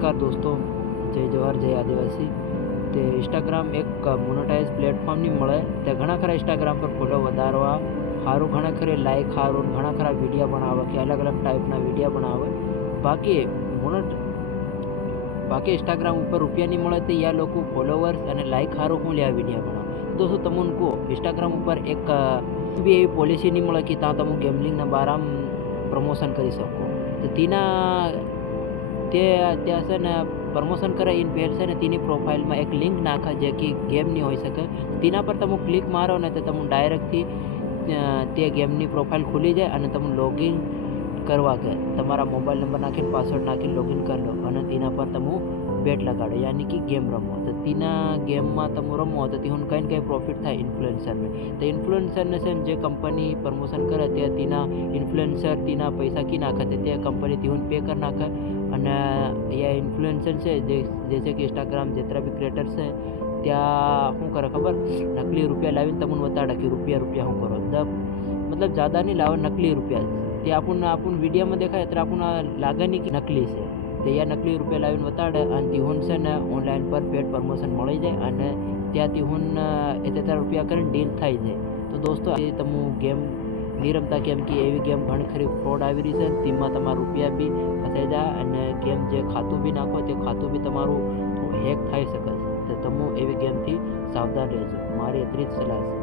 નમસ્કાર દોસ્તો, જય જવાહર જય આદિવાસી. તે ઇન્સ્ટાગ્રામ એક મોનોટાઇઝ પ્લેટફોર્મ નહીં મળે તે ઘણા ખરા ઇન્સ્ટાગ્રામ પર ફોલો વધારવા સારું, ઘણા ખરે લાઈક સારું, ઘણા ખરા વિડીયા બનાવે કે અલગ અલગ ટાઈપના વિડીયા બનાવે. બાકી ઇન્સ્ટાગ્રામ ઉપર રૂપિયા નહીં મળે તો યા લોકો ફોલોવર્સ અને લાઈક સારું હું લે આ વિડીયા બનાવે. દોસ્તો તમને કહો, ઇન્સ્ટાગ્રામ ઉપર એક બી એવી પોલિસી નહીં મળે કે ત્યાં તમે ગેમલિંગના બારામાં પ્રમોશન કરી શકો. તો ત્યાં છે ને પ્રમોશન કરે ઇન પહેલ છે ને તેની પ્રોફાઇલમાં એક લિંક નાખે જે કે ગેમની હોઈ શકે. તેના પર તમે ક્લિક મારો ને તો તમે ડાયરેક્ટથી તે ગેમની પ્રોફાઇલ ખુલી જાય અને તમે લોગિન કરવા કે તમારા મોબાઈલ નંબર નાખીને પાસવર્ડ નાખીને લોગિન કરી લો અને તેના પર તમે બેટ લગાડો, યાની કે ગેમ રમો. તો તેના ગેમમાં તમે રમો તો તેનું કંઈ ને કંઈ પ્રોફિટ થાય ઇન્ફ્લુએન્સરને. તો ઇન્ફ્લુએન્સરને છે ને જે કંપની પ્રમોશન કરે તે તેના ઇન્ફ્લુએન્સર તેના પૈસા કી નાખે તે કંપની તેનું પે કરી નાખે. અને એ ઇન્ફ્લુએન્સર છે જે છે કે ઇન્સ્ટાગ્રામ જેટલા બી ક્રિએટર છે ત્યાં શું કરે ખબર, નકલી રૂપિયા લાવીને તમને બતાડે કે રૂપિયા શું કરો. મતલબ જ્યાદા નહીં લાવે, નકલી રૂપિયા તે આપણને વિડીયોમાં દેખાય એટલે આપણને લાગે નહીં કે નકલી છે. તે યા નકલી રૂપિયા લાવીને બતાડે અને તિહોન છે ને ઓનલાઈન પર પેડ પ્રમોશન મળી જાય અને ત્યાં તિહોન એટલા રૂપિયા કરીને ડીલ થઈ જાય. તો દોસ્તો એ તમે ગેમ નહીં રમતા, કેમ કે એવી ગેમ ઘણી ખરી ફ્રોડ આવી રહી છે. તેમાં તમારા રૂપિયા બી ફસાઈ જાય અને ગેમ જે ખાતું બી નાખો તે ખાતું બી તમારું હેક થઈ શકે છે. તો તમે એવી ગેમથી સાવધાન રહેજો, મારી એટલી જ સલાહ છે.